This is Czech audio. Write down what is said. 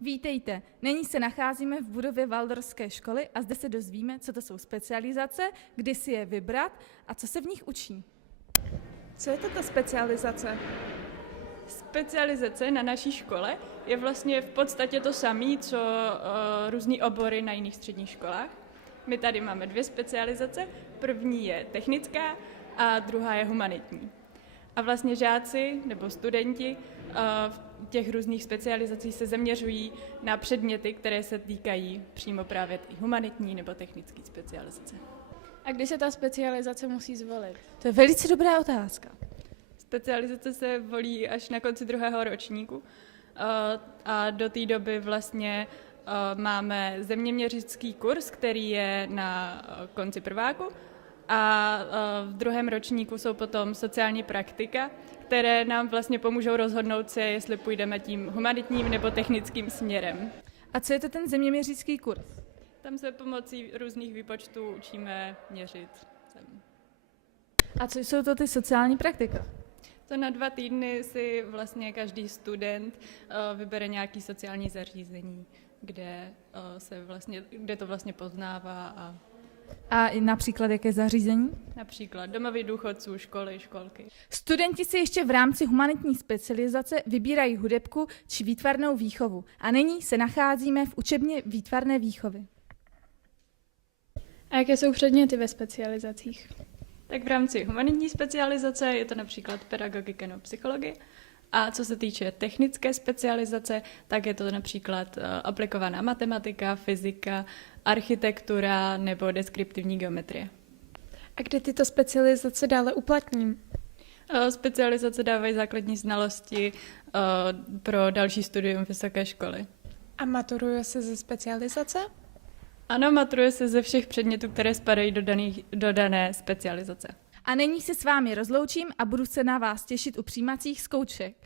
Vítejte, nyní se nacházíme v budově Waldorfské školy a zde se dozvíme, co to jsou specializace, kdy si je vybrat a co se v nich učí. Co je to ta specializace? Specializace na naší škole je vlastně v podstatě to samé, co různý obory na jiných středních školách. My tady máme dvě specializace. První je technická a druhá je humanitní. A vlastně žáci nebo studenti v těch různých specializací se zaměřují na předměty, které se týkají přímo právě té humanitní nebo technické specializace. A kdy se ta specializace musí zvolit? To je velice dobrá otázka. Specializace se volí až na konci druhého ročníku a do té doby vlastně máme zeměměřický kurz, který je na konci prváku a v druhém ročníku jsou potom sociální praktika, které nám vlastně pomůžou rozhodnout se, jestli půjdeme tím humanitním nebo technickým směrem. A co je to ten zeměměřický kurz? Tam se pomocí různých výpočtů učíme měřit zem. A co jsou to ty sociální praktika? To na 2 týdny si vlastně každý student vybere nějaké sociální zařízení, kde to vlastně poznává A i například jaké zařízení? například domovy důchodců, školy, školky. Studenti si ještě v rámci humanitní specializace vybírají hudebku či výtvarnou výchovu a nyní se nacházíme v učebně výtvarné výchovy. A jaké jsou předměty ve specializacích? Tak v rámci humanitní specializace je to například pedagogika nebo psychologie. A co se týče technické specializace, tak je to například aplikovaná matematika, fyzika, architektura nebo deskriptivní geometrie. A kdy tyto specializace dále uplatním? Specializace dávají základní znalosti pro další studium vysoké školy. A maturuje se ze specializace? Ano, maturuje se ze všech předmětů, které spadají do dané specializace. A nyní se s vámi rozloučím a budu se na vás těšit u přijímacích zkoušek.